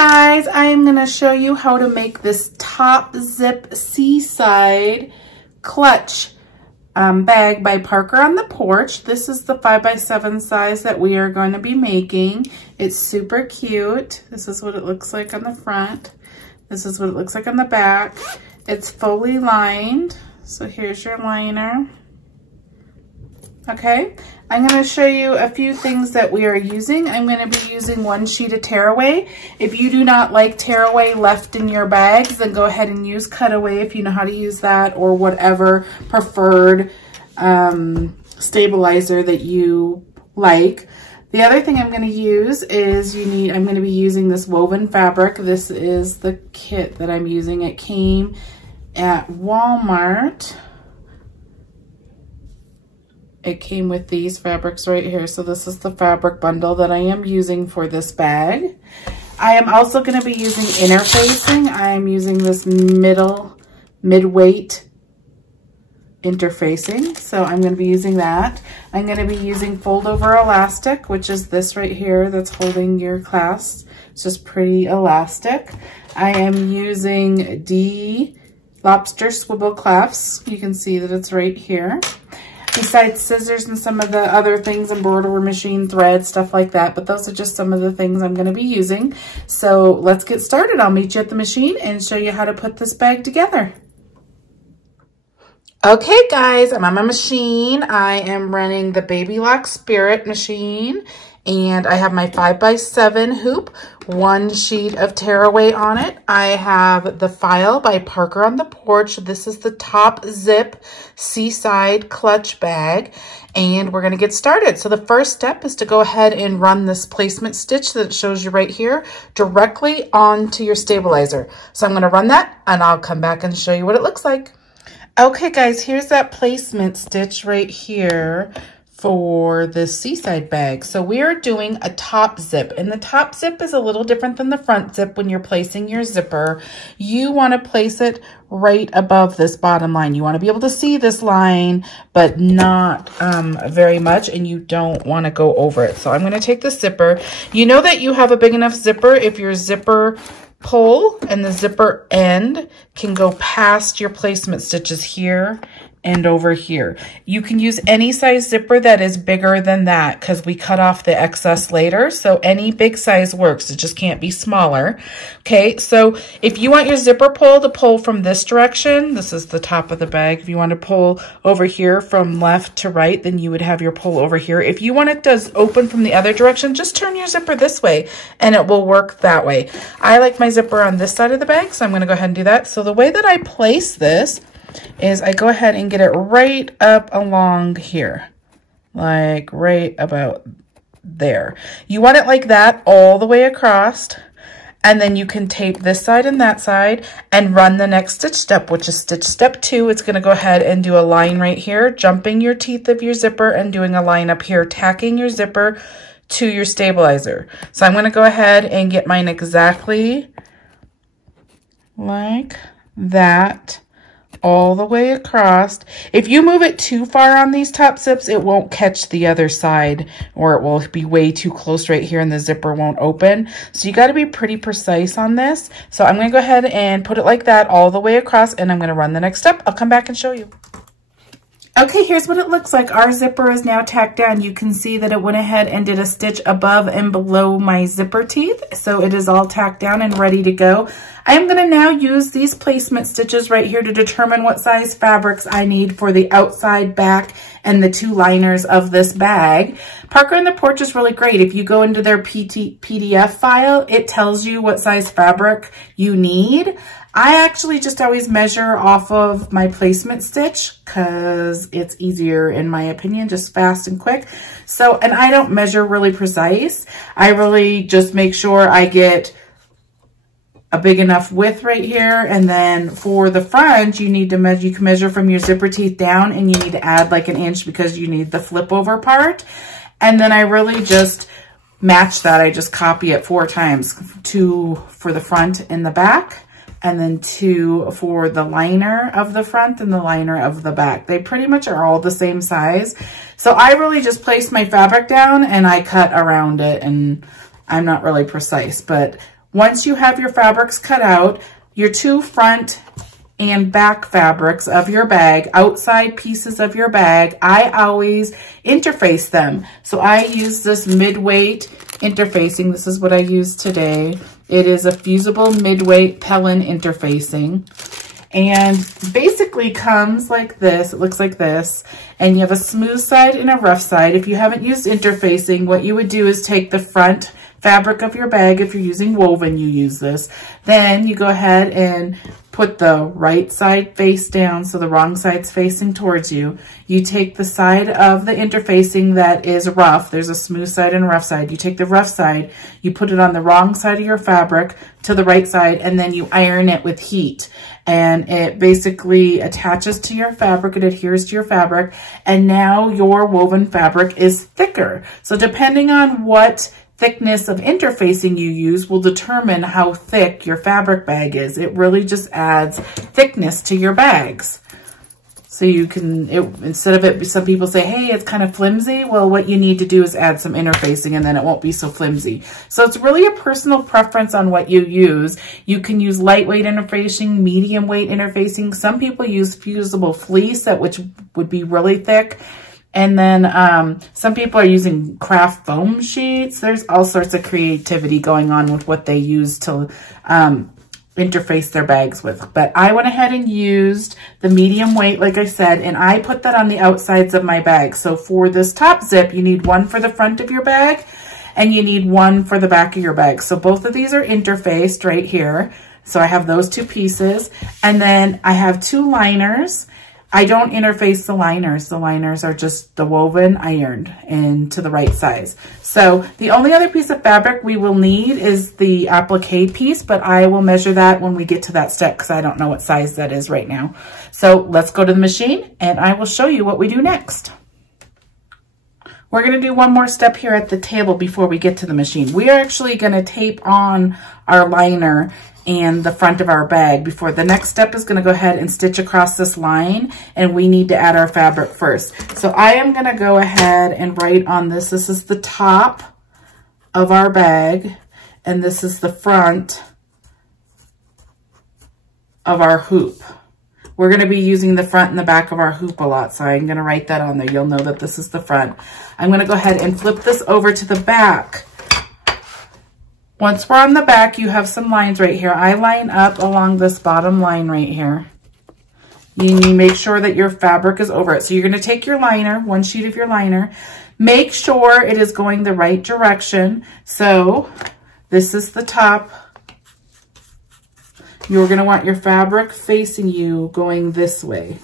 guys, I am going to show you how to make this top zip Seaside clutch bag by Parker on the Porch. This is the 5x7 size that we are going to be making. It's super cute. This is what it looks like on the front. This is what it looks like on the back. It's fully lined. So here's your liner. Okay, I'm going to show you a few things that we are using. I'm going to be using 1 sheet of tearaway. If you do not like tearaway left in your bags, then go ahead and use cutaway if you know how to use that, or whatever preferred stabilizer that you like. The other thing I'm going to use is I'm going to be using this woven fabric. This is the kit that I'm using. It came at Walmart. It came with these fabrics right here. So this is the fabric bundle that I am using for this bag. I am also going to be using interfacing. I am using this mid-weight interfacing. So I'm going to be using that. I'm going to be using fold over elastic, which is this right here that's holding your clasp. It's just pretty elastic. I am using the LOBSTER swivel clasps. You can see that it's right here. Besides scissors and some of the other things, embroidery machine, thread, stuff like that. But those are just some of the things I'm going to be using. So let's get started. I'll meet you at the machine and show you how to put this bag together. Okay guys, I'm on my machine. I am running the Baby Lock Spirit machine. And I have my 5x7 hoop, 1 sheet of tearaway on it. I have the file by Parker on the Porch. This is the top zip Seaside clutch bag. And we're going to get started. So the first step is to go ahead and run this placement stitch that it shows you right here directly onto your stabilizer. So I'm going to run that and I'll come back and show you what it looks like. Okay guys, here's that placement stitch right here for the Seaside bag. So we are doing a top zip, and the top zip is a little different than the front zip. When you're placing your zipper, you want to place it right above this bottom line. You want to be able to see this line, but not very much, and you don't want to go over it. So I'm going to take the zipper. You know that you have a big enough zipper if your zipper pull and the zipper end can go past your placement stitches here and over here. You can use any size zipper that is bigger than that because we cut off the excess later. So any big size works. It just can't be smaller. Okay, so if you want your zipper pull to pull from this direction, this is the top of the bag. If you want to pull over here from left to right, then you would have your pull over here. If you want it to open from the other direction, just turn your zipper this way and it will work that way. I like my zipper on this side of the bag, so I'm going to go ahead and do that. So the way that I place this is I go ahead and get it right up along here, like right about there. You want it like that all the way across, and then you can tape this side and that side and run the next stitch step, which is stitch step 2. It's going to go ahead and do a line right here, jumping your teeth of your zipper and doing a line up here, tacking your zipper to your stabilizer. So I'm going to go ahead and get mine exactly like that, all the way across. If you move it too far on these top zips, it won't catch the other side, or it will be way too close right here and the zipper won't open. So you got to be pretty precise on this. So I'm going to go ahead and put it like that all the way across, and I'm going to run the next step. I'll come back and show you. Okay, here's what it looks like. Our zipper is now tacked down. You can see that it went ahead and did a stitch above and below my zipper teeth. So it is all tacked down and ready to go. I am going to now use these placement stitches right here to determine what size fabrics I need for the outside, back, and the 2 liners of this bag. Parker on the Porch is really great. If you go into their PDF file, it tells you what size fabric you need. I actually just always measure off of my placement stitch because it's easier in my opinion, just fast and quick. So, and I don't measure really precise. I really just make sure I get a big enough width right here. And then for the front, you need to measure, you can measure from your zipper teeth down, and you need to add like 1 inch because you need the flip over part. And then I really just match that. I just copy it 4 times, 2 for the front and the back, and then 2 for the liner of the front and the liner of the back. They pretty much are all the same size. So I really just place my fabric down and I cut around it, and I'm not really precise, but once you have your fabrics cut out, your two front and back fabrics of your bag, outside pieces of your bag, I always interface them. So I use this mid-weight interfacing. This is what I use today. It is a fusible mid-weight Pellin interfacing. And basically comes like this. It looks like this. And you have a smooth side and a rough side. If you haven't used interfacing, what you would do is take the front fabric of your bag. If you're using woven, you use this. Then you go ahead and put the right side face down so the wrong side's facing towards you. You take the side of the interfacing that is rough. There's a smooth side and a rough side. You take the rough side, you put it on the wrong side of your fabric to the right side, and then you iron it with heat. And it basically attaches to your fabric. It adheres to your fabric. And now your woven fabric is thicker. So depending on what thickness of interfacing you use will determine how thick your fabric bag is. It really just adds thickness to your bags. So you can, instead of it, some people say, hey, it's kind of flimsy. Well, what you need to do is add some interfacing and then it won't be so flimsy. So it's really a personal preference on what you use. You can use lightweight interfacing, medium weight interfacing. Some people use fusible fleece, which would be really thick. And then some people are using craft foam sheets. There's all sorts of creativity going on with what they use to interface their bags with. But I went ahead and used the medium weight, like I said, and I put that on the outsides of my bag. So for this top zip, you need one for the front of your bag and you need one for the back of your bag. So both of these are interfaced right here. So I have those two pieces. And then I have two liners. I don't interface the liners. The liners are just the woven ironed into the right size. So the only other piece of fabric we will need is the applique piece, but I will measure that when we get to that step because I don't know what size that is right now. So let's go to the machine and I will show you what we do next. We're going to do one more step here at the table before we get to the machine. We are actually going to tape on our liner and the front of our bag before. The next step is going to go ahead and stitch across this line, and we need to add our fabric first. So I am going to go ahead and write on this. This is the top of our bag, and this is the front of our hoop. We're going to be using the front and the back of our hoop a lot, so I'm going to write that on there. You'll know that this is the front. I'm going to go ahead and flip this over to the back. Once we're on the back, you have some lines right here. I line up along this bottom line right here. You need to make sure that your fabric is over it. So you're going to take your liner, one sheet of your liner, make sure it is going the right direction. So this is the top. You're going to want your fabric facing you going this way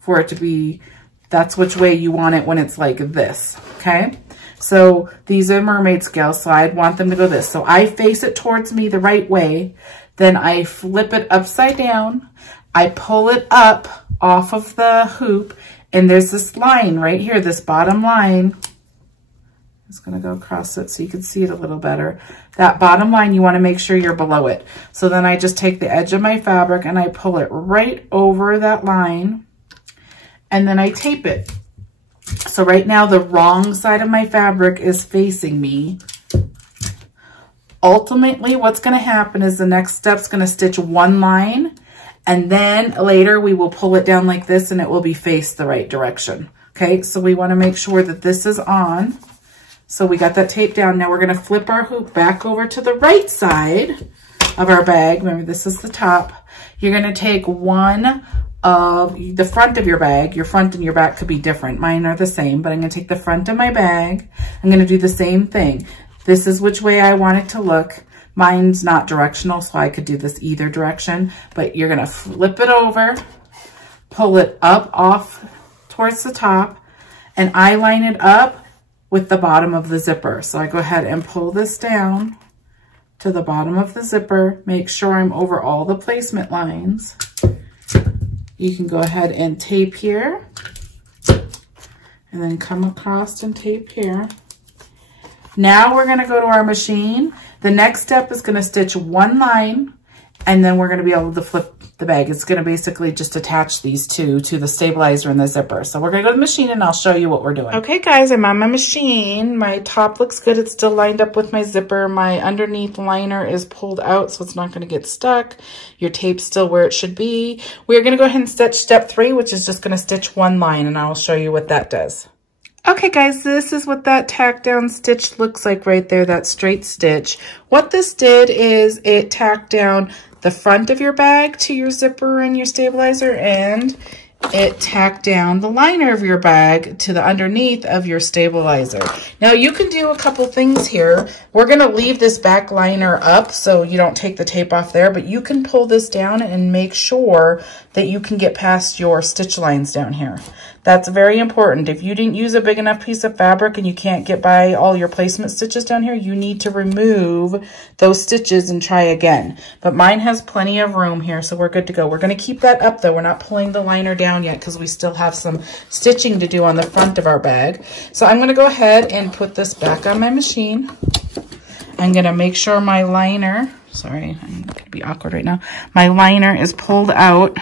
for it to be, that's which way you want it when it's like this, okay? So these are mermaid scales, so I'd want them to go this. So I face it towards me the right way, then I flip it upside down, I pull it up off of the hoop, and there's this line right here, this bottom line. I'm just gonna go across it so you can see it a little better. That bottom line, you wanna make sure you're below it. So then I just take the edge of my fabric and I pull it right over that line, and then I tape it. So right now the wrong side of my fabric is facing me. Ultimately, what's going to happen is the next step's going to stitch one line, and then later we will pull it down like this and it will be faced the right direction. Okay, so we want to make sure that this is on. So we got that tape down. Now we're going to flip our hoop back over to the right side of our bag. Remember, this is the top. You're going to take one of the front of your bag. Your front and your back could be different. Mine are the same, but I'm going to take the front of my bag. I'm going to do the same thing. This is which way I want it to look. Mine's not directional, so I could do this either direction, but you're going to flip it over, pull it up off towards the top, and I line it up with the bottom of the zipper. So I go ahead and pull this down to the bottom of the zipper, make sure I'm over all the placement lines. You can go ahead and tape here, and then come across and tape here. Now we're going to go to our machine. The next step is going to stitch one line, and then we're going to be able to flip the bag. It's gonna basically just attach these two to the stabilizer and the zipper. So we're gonna go to the machine and I'll show you what we're doing. Okay guys, I'm on my machine. My top looks good. It's still lined up with my zipper. My underneath liner is pulled out, so it's not gonna get stuck. Your tape's still where it should be. We're gonna go ahead and stitch step 3, which is just gonna stitch one line, and I'll show you what that does. Okay guys, this is what that tack down stitch looks like right there, that straight stitch. What this did is it tacked down the front of your bag to your zipper and your stabilizer, and it tacked down the liner of your bag to the underneath of your stabilizer. Now you can do a couple things here. We're gonna leave this back liner up so you don't take the tape off there, but you can pull this down and make sure that you can get past your stitch lines down here. That's very important. If you didn't use a big enough piece of fabric and you can't get by all your placement stitches down here, you need to remove those stitches and try again. But mine has plenty of room here, so we're good to go. We're gonna keep that up though. We're not pulling the liner down yet because we still have some stitching to do on the front of our bag. So I'm gonna go ahead and put this back on my machine. I'm gonna make sure my liner, sorry, I'm gonna be awkward right now. My liner is pulled out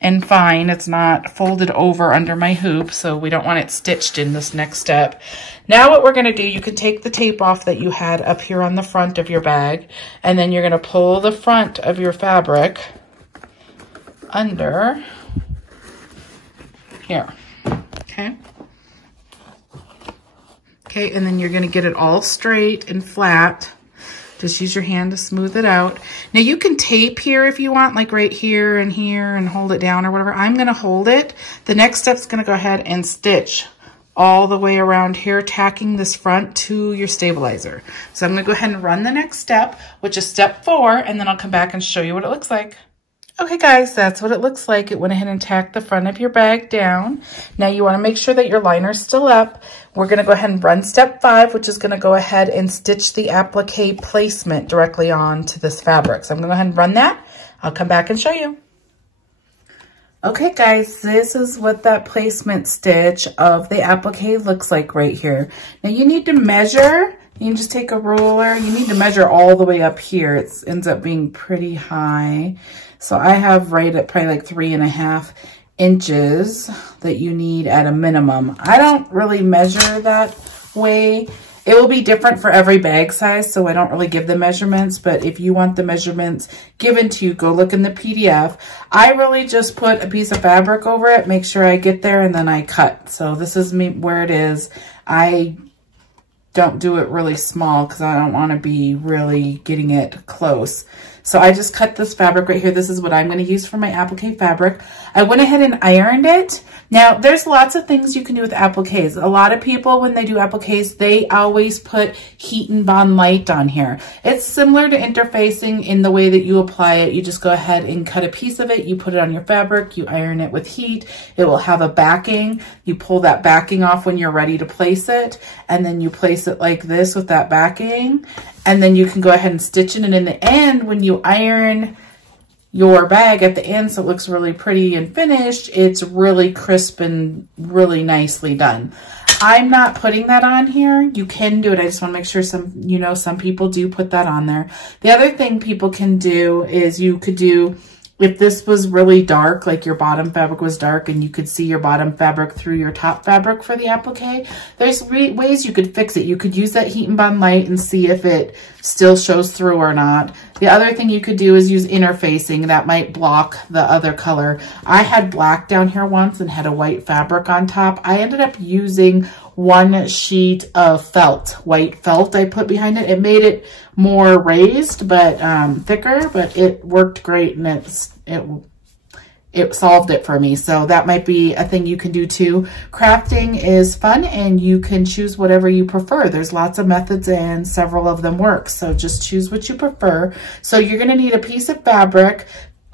and fine. It's not folded over under my hoop, so we don't want it stitched in this next step. Now what we're gonna do, you can take the tape off that you had up here on the front of your bag, and then you're gonna pull the front of your fabric under here, okay? Okay, and then you're gonna get it all straight and flat. Just use your hand to smooth it out. Now you can tape here if you want, like right here and hold it down or whatever. I'm gonna hold it. The next step's gonna go ahead and stitch all the way around here, tacking this front to your stabilizer. So I'm gonna go ahead and run the next step, which is step 4, and then I'll come back and show you what it looks like. Okay guys, that's what it looks like. It went ahead and tacked the front of your bag down. Now you wanna make sure that your liner's still up. We're gonna go ahead and run step 5, which is gonna go ahead and stitch the applique placement directly onto this fabric. So I'm gonna go ahead and run that. I'll come back and show you. Okay guys, this is what that placement stitch of the applique looks like right here. Now you need to measure. You can just take a ruler. You need to measure all the way up here. It ends up being pretty high. So I have right at probably like 3.5 inches that you need at a minimum. I don't really measure that way. It will be different for every bag size, so I don't really give the measurements, but if you want the measurements given to you, go look in the PDF. I really just put a piece of fabric over it, make sure I get there, and then I cut. So this is me where it is. I don't do it really small because I don't want to be really getting it close. So I just cut this fabric right here. This is what I'm going to use for my applique fabric. I went ahead and ironed it. Now, there's lots of things you can do with appliques. A lot of people, when they do appliques, they always put heat and bond light on here. It's similar to interfacing in the way that you apply it. You just go ahead and cut a piece of it. You put it on your fabric. You iron it with heat. It will have a backing. You pull that backing off when you're ready to place it. And then you place it like this with that backing. And then you can go ahead and stitch it. And in the end, when you iron your bag at the end so it looks really pretty and finished, it's really crisp and really nicely done. I'm not putting that on here. You can do it. I just want to make sure some people do put that on there. The other thing people can do is you could do, if this was really dark, like your bottom fabric was dark and you could see your bottom fabric through your top fabric for the applique, there's ways you could fix it. You could use that heat and bond light and see if it still shows through or not. The other thing you could do is use interfacing. That might block the other color. I had black down here once and had a white fabric on top. I ended up using one sheet of felt, white felt I put behind it. It made it more raised, but thicker, but it worked great and it solved it for me. So that might be a thing you can do too. Crafting is fun and you can choose whatever you prefer. There's lots of methods and several of them work. So just choose what you prefer. So you're gonna need a piece of fabric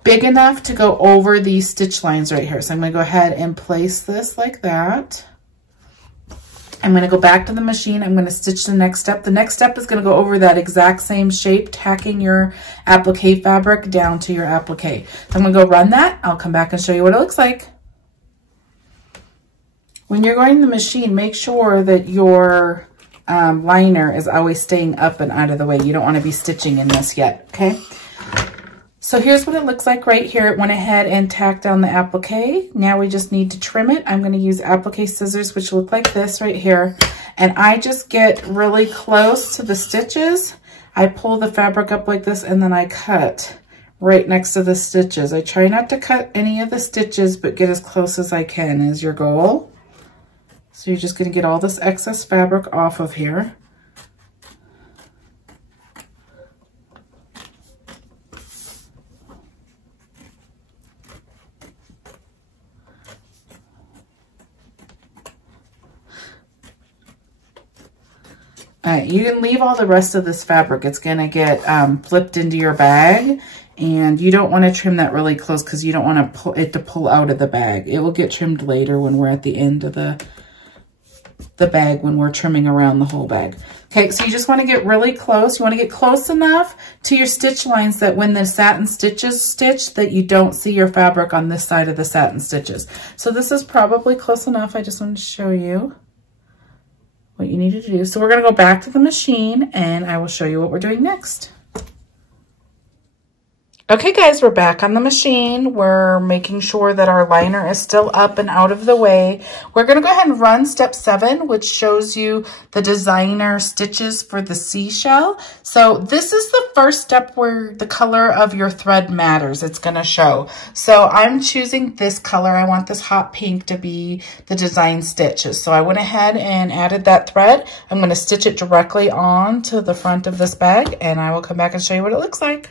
big enough to go over these stitch lines right here. So I'm gonna go ahead and place this like that. I'm going to go back to the machine. I'm going to stitch the next step. The next step is going to go over that exact same shape, tacking your applique fabric down to your applique. So I'm going to go run that. I'll come back and show you what it looks like. When you're going to the machine, make sure that your liner is always staying up and out of the way. You don't want to be stitching in this yet, okay? So here's what it looks like right here. It went ahead and tacked down the applique. Now we just need to trim it. I'm gonna use applique scissors, which look like this right here. And I just get really close to the stitches. I pull the fabric up like this and then I cut right next to the stitches. I try not to cut any of the stitches, but get as close as I can is your goal. So you're just gonna get all this excess fabric off of here. All right, you can leave all the rest of this fabric. It's gonna get flipped into your bag, and you don't wanna trim that really close because you don't want it to pull out of the bag. It will get trimmed later when we're at the end of the bag, when we're trimming around the whole bag. Okay, so you just wanna get really close. You wanna get close enough to your stitch lines that when the satin stitches stitch, that you don't see your fabric on this side of the satin stitches. So this is probably close enough. I just wanted to show you what you need to do. So we're gonna go back to the machine and I will show you what we're doing next. Okay guys, we're back on the machine. We're making sure that our liner is still up and out of the way. We're gonna go ahead and run step 7, which shows you the designer stitches for the seashell. So this is the first step where the color of your thread matters. It's gonna show. So I'm choosing this color. I want this hot pink to be the design stitches. So I went ahead and added that thread. I'm gonna stitch it directly onto the front of this bag and I will come back and show you what it looks like.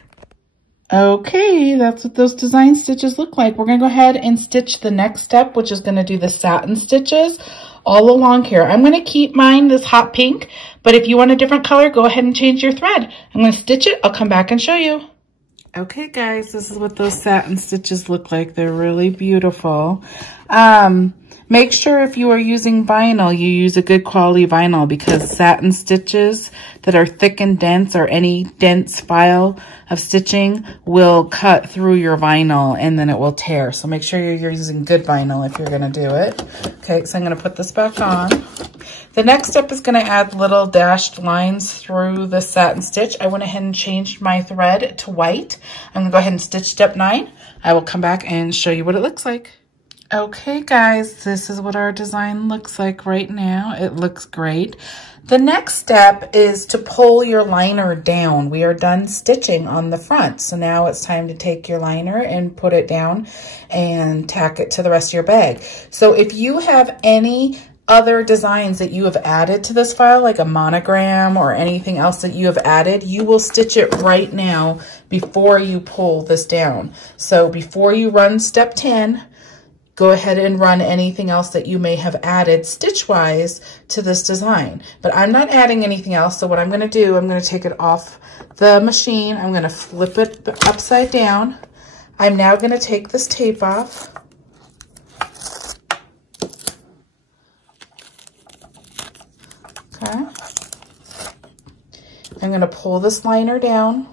Okay, that's what those design stitches look like. We're gonna go ahead and stitch the next step, which is gonna do the satin stitches all along here. I'm gonna keep mine this hot pink, but if you want a different color, go ahead and change your thread. I'm gonna stitch it, I'll come back and show you. Okay guys, this is what those satin stitches look like. They're really beautiful. Make sure if you are using vinyl, you use a good quality vinyl because satin stitches that are thick and dense or any dense file of stitching will cut through your vinyl and then it will tear. So make sure you're using good vinyl if you're gonna do it. Okay, so I'm gonna put this back on. The next step is gonna add little dashed lines through the satin stitch. I went ahead and changed my thread to white. I'm gonna go ahead and stitch step 9. I will come back and show you what it looks like. Okay guys, this is what our design looks like right now. It looks great. The next step is to pull your liner down. We are done stitching on the front. So now it's time to take your liner and put it down and tack it to the rest of your bag. So if you have any other designs that you have added to this file, like a monogram or anything else that you have added, you will stitch it right now before you pull this down. So before you run step 10, go ahead and run anything else that you may have added stitch-wise to this design. But I'm not adding anything else, so what I'm gonna do, I'm gonna take it off the machine, I'm gonna flip it upside down. I'm now gonna take this tape off. Okay. I'm gonna pull this liner down.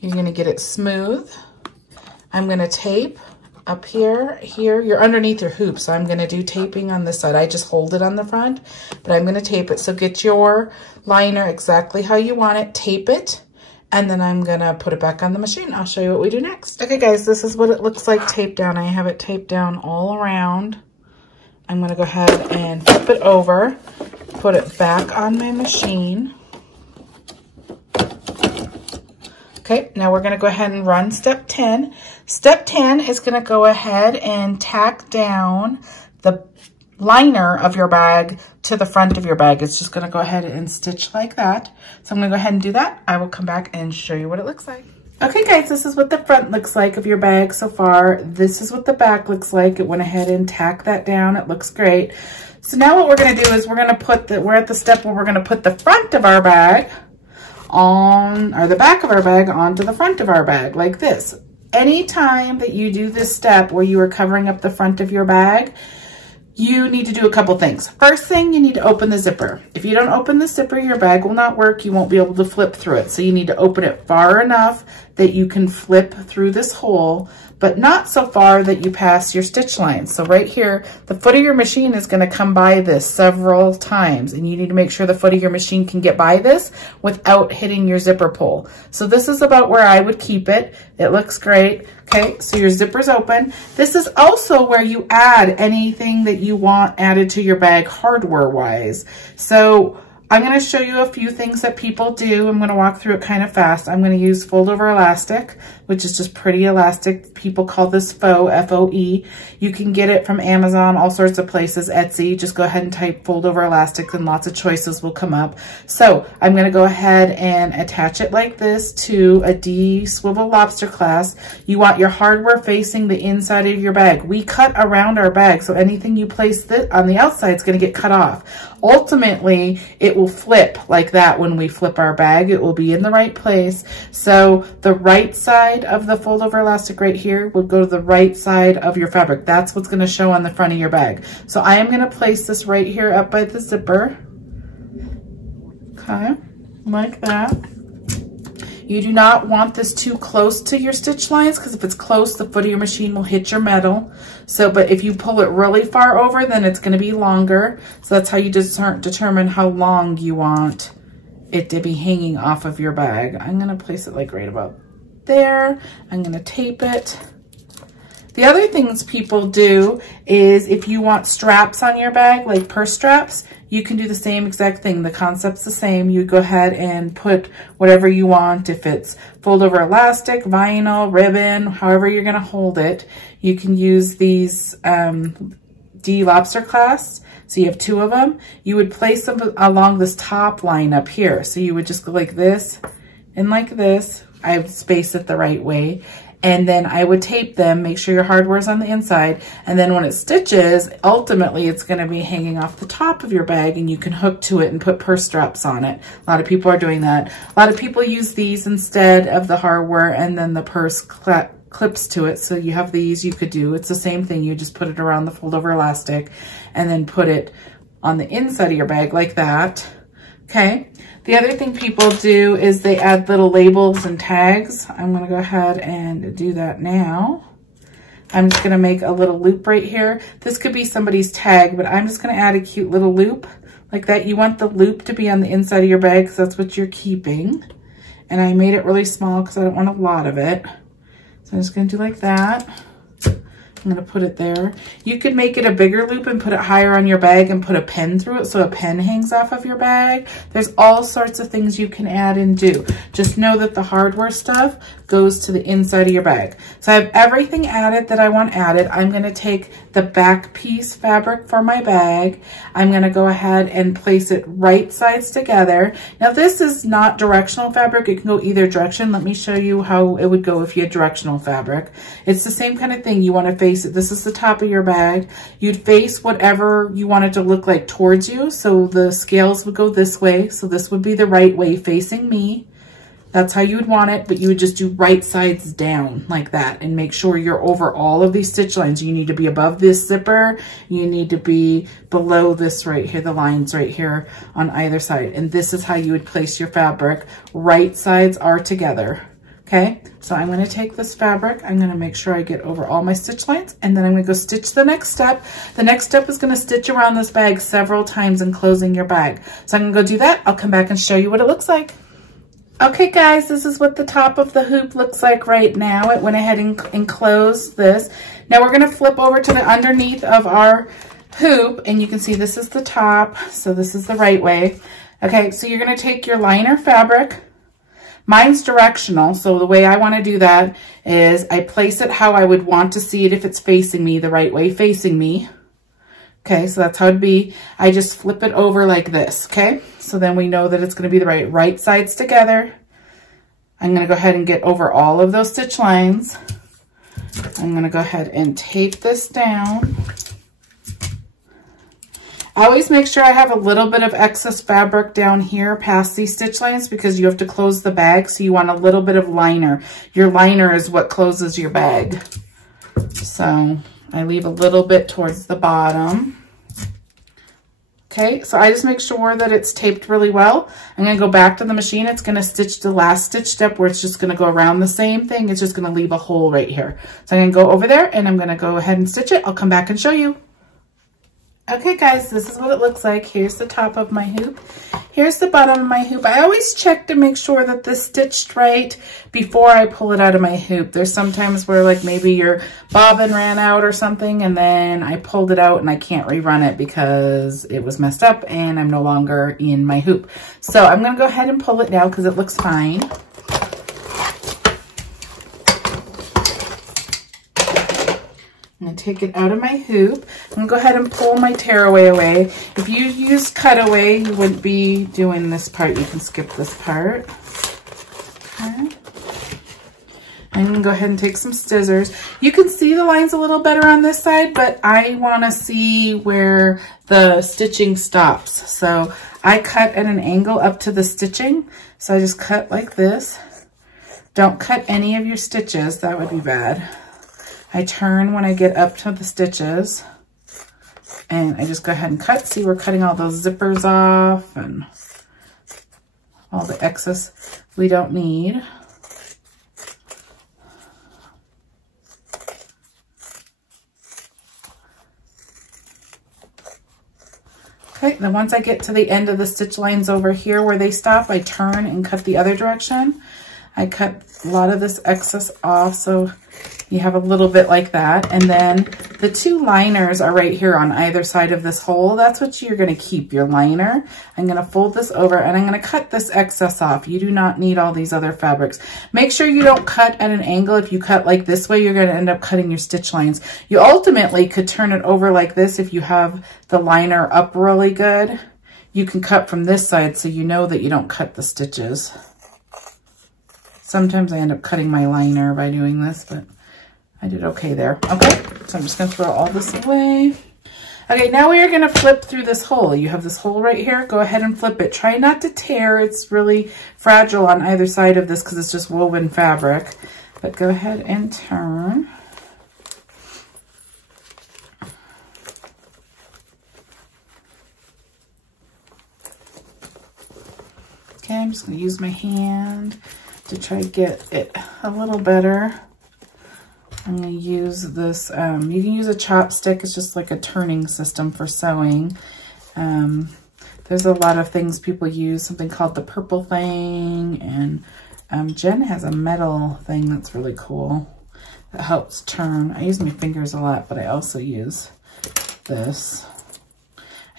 You're gonna get it smooth. I'm gonna tape up here, you're underneath your hoop, so I'm gonna do taping on this side. I just hold it on the front, but I'm gonna tape it. So get your liner exactly how you want it, tape it, and then I'm gonna put it back on the machine. I'll show you what we do next. Okay guys, this is what it looks like taped down. I have it taped down all around. I'm gonna go ahead and flip it over, put it back on my machine. Okay, now we're gonna go ahead and run step 10. Step 10 is gonna go ahead and tack down the liner of your bag to the front of your bag. It's just gonna go ahead and stitch like that. So I'm gonna go ahead and do that. I will come back and show you what it looks like. Okay guys, this is what the front looks like of your bag so far. This is what the back looks like. It went ahead and tacked that down. It looks great. So now what we're gonna do is we're at the step where we're gonna put the front of our bag on, or the back of our bag onto the front of our bag, like this. Anytime that you do this step where you are covering up the front of your bag, you need to do a couple things. First thing, you need to open the zipper. If you don't open the zipper, your bag will not work. You won't be able to flip through it. So you need to open it far enough that you can flip through this hole. but not so far that you pass your stitch lines. So right here, the foot of your machine is going to come by this several times, and you need to make sure the foot of your machine can get by this without hitting your zipper pull. So this is about where I would keep it. It looks great. Okay, so your zipper's open. This is also where you add anything that you want added to your bag hardware-wise. So I'm going to show you a few things that people do. I'm going to walk through it kind of fast. I'm going to use fold over elastic, which is just pretty elastic. People call this Faux, F-O-E. You can get it from Amazon, all sorts of places, Etsy. Just go ahead and type fold over elastic and lots of choices will come up. So I'm going to go ahead and attach it like this to a D swivel lobster clasp. You want your hardware facing the inside of your bag. We cut around our bag, so anything you place on the outside is going to get cut off. Ultimately, it will flip like that when we flip our bag. It will be in the right place. So the right side of the fold over elastic right here will go to the right side of your fabric. That's what's going to show on the front of your bag. So I am going to place this right here up by the zipper. Okay, like that. You do not want this too close to your stitch lines, because if it's close, the foot of your machine will hit your metal. So, but if you pull it really far over, then it's going to be longer. So that's how you determine how long you want it to be hanging off of your bag. I'm going to place it like right about there. I'm going to tape it. The other things people do is if you want straps on your bag, like purse straps, you can do the same exact thing. The concept's the same. You go ahead and put whatever you want. If it's fold over elastic, vinyl, ribbon, however you're going to hold it. You can use these D lobster clasps. So you have 2 of them. You would place them along this top line up here. So you would just go like this and like this. I would space it the right way. And then I would tape them, make sure your hardware is on the inside. And then when it stitches, ultimately it's going to be hanging off the top of your bag, and you can hook to it and put purse straps on it. A lot of people are doing that. A lot of people use these instead of the hardware, and then the purse clips to it. So you have these you could do. It's the same thing. You just put it around the fold over elastic and then put it on the inside of your bag like that. Okay. The other thing people do is they add little labels and tags. I'm going to go ahead and do that now. I'm just going to make a little loop right here. This could be somebody's tag, but I'm just going to add a cute little loop like that. You want the loop to be on the inside of your bag because that's what you're keeping. And I made it really small because I don't want a lot of it. So I'm just going to do like that. I'm going to put it there. You could make it a bigger loop and put it higher on your bag and put a pen through it so a pen hangs off of your bag. There's all sorts of things you can add and do. Just know that the hardware stuff goes to the inside of your bag. So I have everything added that I want added. I'm going to take the back piece fabric for my bag. I'm going to go ahead and place it right sides together. Now this is not directional fabric. It can go either direction. Let me show you how it would go if you had directional fabric. It's the same kind of thing. You want to face it. This is the top of your bag. You'd face whatever you want it to look like towards you. So the scales would go this way. So this would be the right way facing me. That's how you would want it, but you would just do right sides down like that and make sure you're over all of these stitch lines. You need to be above this zipper. You need to be below this right here, the lines right here on either side. And this is how you would place your fabric. Right sides are together. Okay, so I'm going to take this fabric. I'm going to make sure I get over all my stitch lines, and then I'm going to go stitch the next step. The next step is going to stitch around this bag several times and closing your bag. So I'm going to go do that. I'll come back and show you what it looks like. Okay guys, this is what the top of the hoop looks like right now. It went ahead and closed this. Now we're going to flip over to the underneath of our hoop, and you can see this is the top, so this is the right way. Okay, so you're going to take your liner fabric. Mine's directional, so the way I want to do that is I place it how I would want to see it if it's facing me, the right way facing me. Okay, so that's how it'd be. I just flip it over like this, okay? So then we know that it's going to be the right sides together. I'm going to go ahead and get over all of those stitch lines. I'm going to go ahead and tape this down. I always make sure I have a little bit of excess fabric down here past these stitch lines because you have to close the bag, so you want a little bit of liner. Your liner is what closes your bag. So I leave a little bit towards the bottom. Okay, so I just make sure that it's taped really well. I'm gonna go back to the machine. It's gonna stitch the last stitch step where it's just gonna go around the same thing. It's just gonna leave a hole right here. So I'm gonna go over there and I'm gonna go ahead and stitch it. I'll come back and show you. Okay guys, this is what it looks like. Here's the top of my hoop. Here's the bottom of my hoop. I always check to make sure that this stitched right before I pull it out of my hoop. There's sometimes where like maybe your bobbin ran out or something and then I pulled it out and I can't rerun it because it was messed up and I'm no longer in my hoop. So I'm gonna go ahead and pull it now because it looks fine. I'm gonna take it out of my hoop. I'm gonna go ahead and pull my tearaway away. If you use cutaway, you wouldn't be doing this part. You can skip this part. Okay. I'm gonna go ahead and take some scissors. You can see the lines a little better on this side, but I wanna see where the stitching stops. So I cut at an angle up to the stitching. So I just cut like this. Don't cut any of your stitches, that would be bad. I turn when I get up to the stitches and I just go ahead and cut. See, we're cutting all those zippers off and all the excess we don't need. Okay, then once I get to the end of the stitch lines over here where they stop, I turn and cut the other direction. I cut a lot of this excess off so you have a little bit like that. And then the two liners are right here on either side of this hole. That's what you're gonna keep, your liner. I'm gonna fold this over and I'm gonna cut this excess off. You do not need all these other fabrics. Make sure you don't cut at an angle. If you cut like this way, you're gonna end up cutting your stitch lines. You ultimately could turn it over like this if you have the liner up really good. You can cut from this side so you know that you don't cut the stitches. Sometimes I end up cutting my liner by doing this, but I did okay there. Okay, so I'm just gonna throw all this away. Okay, now we are gonna flip through this hole. You have this hole right here, go ahead and flip it. Try not to tear, it's really fragile on either side of this because it's just woven fabric. But go ahead and turn. Okay, I'm just gonna use my hand to try to get it a little better. I'm gonna use this, you can use a chopstick. It's just like a turning system for sewing. There's a lot of things people use, something called the purple thing. And Jen has a metal thing that's really cool that helps turn. I use my fingers a lot, but I also use this.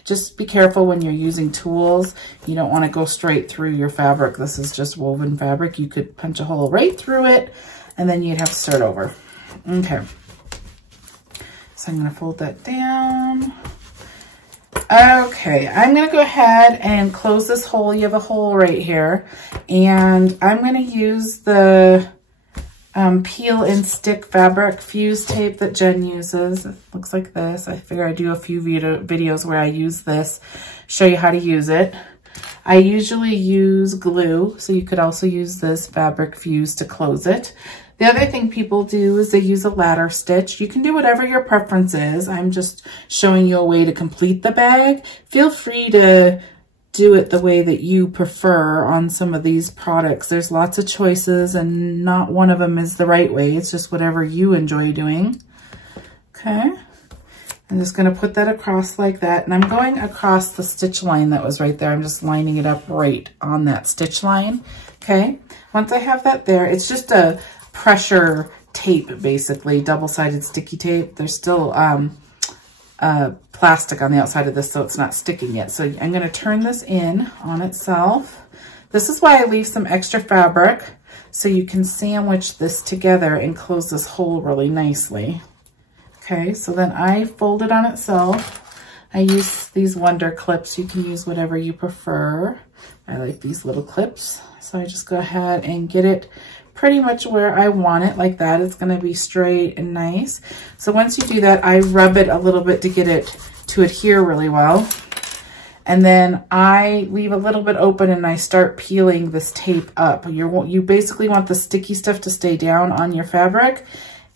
Just be careful when you're using tools. You don't want to go straight through your fabric. This is just woven fabric. You could punch a hole right through it and then you'd have to start over. Okay. So I'm going to fold that down. Okay, I'm going to go ahead and close this hole. You have a hole right here. And I'm going to use the peel and stick fabric fuse tape that Jen uses. It looks like this. I figure I do a few videos where I use this, show you how to use it. I usually use glue, so you could also use this fabric fuse to close it. The other thing people do is they use a ladder stitch. You can do whatever your preference is. I'm just showing you a way to complete the bag. Feel free to do it the way that you prefer on some of these products. There's lots of choices and not one of them is the right way. It's just whatever you enjoy doing. Okay. I'm just going to put that across like that. And I'm going across the stitch line that was right there. I'm just lining it up right on that stitch line. Okay. Once I have that there, it's just a pressure tape, basically, double-sided sticky tape. There's still plastic on the outside of this, so it's not sticking yet. So I'm going to turn this in on itself. This is why I leave some extra fabric, so you can sandwich this together and close this hole really nicely. Okay, so then I fold it on itself. I use these Wonder clips. You can use whatever you prefer. I like these little clips. So I just go ahead and get it pretty much where I want it, like that. It's going to be straight and nice. So once you do that, I rub it a little bit to get it to adhere really well. And then I leave a little bit open and I start peeling this tape up. You basically want the sticky stuff to stay down on your fabric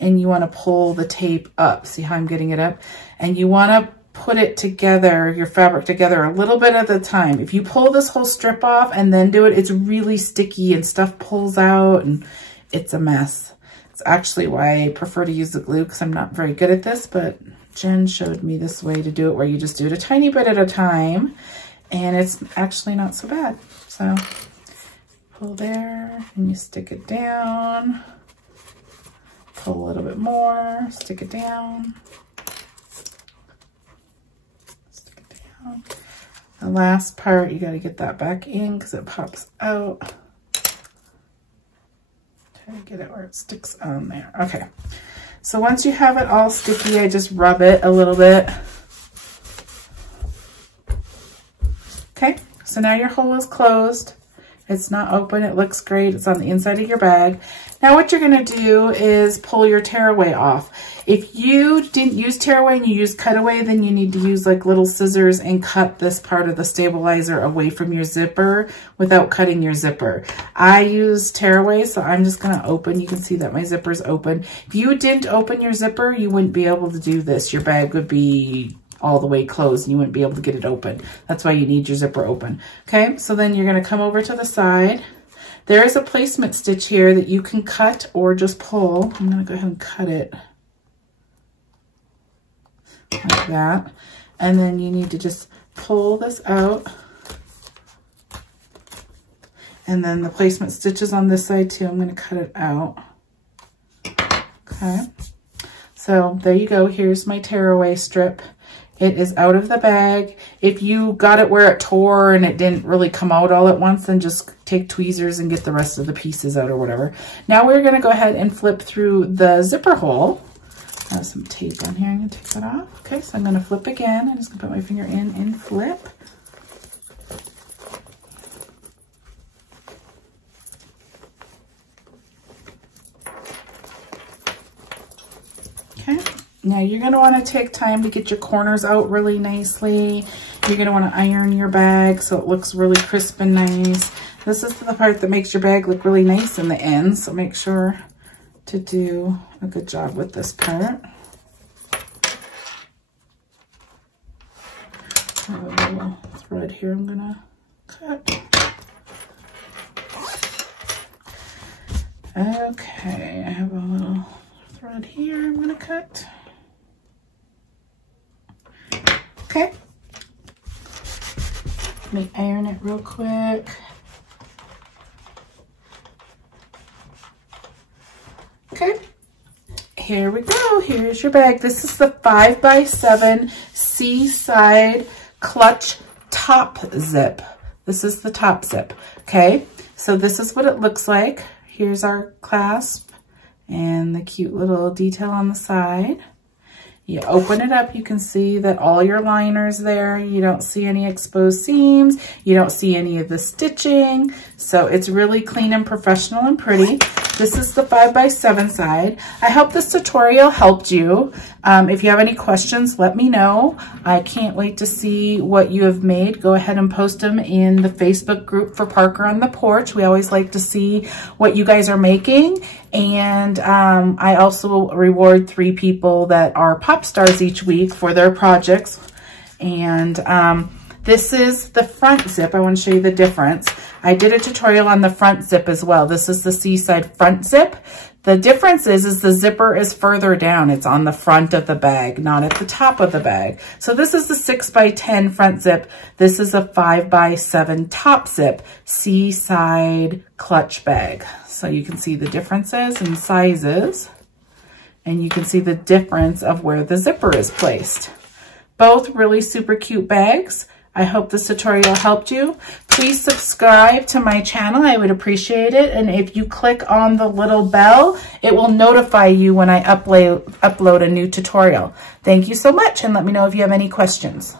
and you want to pull the tape up. See how I'm getting it up? And you want to put it together, your fabric together, a little bit at a time. If you pull this whole strip off and then do it, it's really sticky and stuff pulls out and it's a mess. It's actually why I prefer to use the glue because I'm not very good at this, but Jen showed me this way to do it where you just do it a tiny bit at a time and it's actually not so bad. So pull there and you stick it down, pull a little bit more, stick it down, stick it down. The last part, you got to get that back in because it pops out. Try to get it where it sticks on there. Okay, so once you have it all sticky, I just rub it a little bit. Okay, so now your hole is closed. It's not open, it looks great. It's on the inside of your bag. Now what you're gonna do is pull your tearaway off. If you didn't use tearaway and you use cutaway, then you need to use like little scissors and cut this part of the stabilizer away from your zipper without cutting your zipper. I use tearaway, so I'm just gonna open. You can see that my zipper's open. If you didn't open your zipper, you wouldn't be able to do this. Your bag would be all the way closed and you wouldn't be able to get it open. That's why you need your zipper open. Okay, so then you're gonna come over to the side. There is a placement stitch here that you can cut or just pull. I'm gonna go ahead and cut it like that. And then you need to just pull this out. And then the placement stitches on this side too. I'm gonna cut it out. Okay, so there you go. Here's my tearaway strip. It is out of the bag. If you got it where it tore and it didn't really come out all at once, then just take tweezers and get the rest of the pieces out or whatever. Now we're gonna go ahead and flip through the zipper hole. I have some tape on here, I'm gonna take that off. Okay, so I'm gonna flip again. I'm just gonna put my finger in and flip. Okay. Now you're going to want to take time to get your corners out really nicely. You're going to want to iron your bag so it looks really crisp and nice. This is the part that makes your bag look really nice in the end, so make sure to do a good job with this part. I have a little thread here I'm going to cut. Okay, I have a little thread here I'm going to cut. Okay, let me iron it real quick. Okay, here we go. Here's your bag. This is the 5x7 Seaside clutch top zip. This is the top zip. Okay, so this is what it looks like. Here's our clasp and the cute little detail on the side. You open it up, you can see that all your liner's there. You don't see any exposed seams. You don't see any of the stitching. So it's really clean and professional and pretty. This is the 5x7 side. I hope this tutorial helped you. If you have any questions, let me know. I can't wait to see what you have made. Go ahead and post them in the Facebook group for Parker on the Porch. We always like to see what you guys are making. And I also reward 3 people that are pop stars each week for their projects. And this is the front zip. I want to show you the difference. I did a tutorial on the front zip as well. This is the Seaside front zip. The difference is the zipper is further down. It's on the front of the bag, not at the top of the bag. So this is the 6x10 front zip. This is a 5x7 top zip Seaside clutch bag. So you can see the differences in sizes, and you can see the difference of where the zipper is placed. Both really super cute bags. I hope this tutorial helped you. Please subscribe to my channel. I would appreciate it. And if you click on the little bell, it will notify you when I upload a new tutorial. Thank you so much, and let me know if you have any questions.